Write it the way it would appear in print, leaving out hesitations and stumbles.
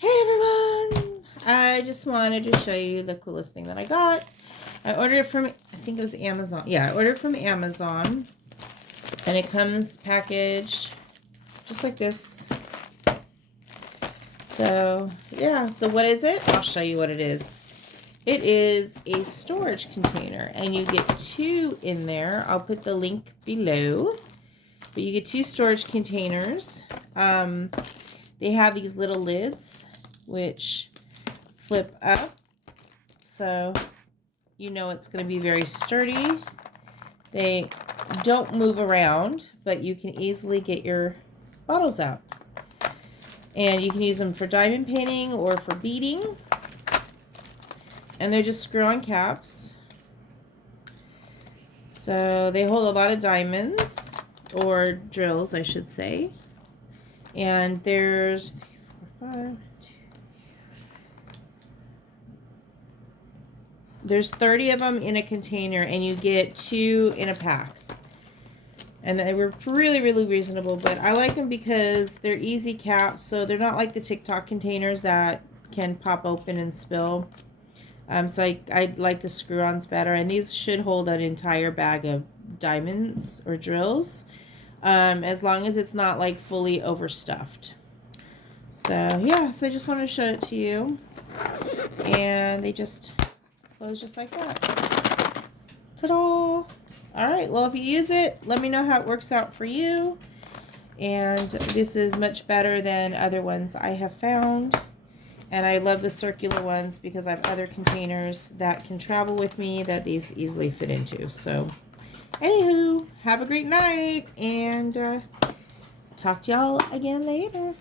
Hey everyone! I just wanted to show you the coolest thing that I got. I ordered it from, I think it was Amazon. Yeah, I ordered from Amazon. And it comes packaged just like this. So, yeah. So what is it? I'll show you what it is. It is a storage container. And you get 2 in there. I'll put the link below. But you get 2 storage containers. They have these little lids, which flip up, so you know it's going to be very sturdy. They don't move around, but you can easily get your bottles out. And you can use them for diamond painting or for beading. And they're just screw-on caps. So they hold a lot of diamonds, or drills, I should say. And there's 3, 4, 5. There's 30 of them in a container, and you get 2 in a pack. And they were really, really reasonable, but I like them because they're easy caps, so they're not like the TikTok containers that can pop open and spill. So I like the screw-ons better, and these should hold an entire bag of diamonds or drills, as long as it's not like fully overstuffed. So yeah, so I just wanted to show it to you, and they just close just like that. Ta-da! All right, well, if you use it, let me know how it works out for you. And this is much better than other ones I have found. And I love the circular ones because I have other containers that can travel with me that these easily fit into. So, anywho, have a great night, and talk to y'all again later.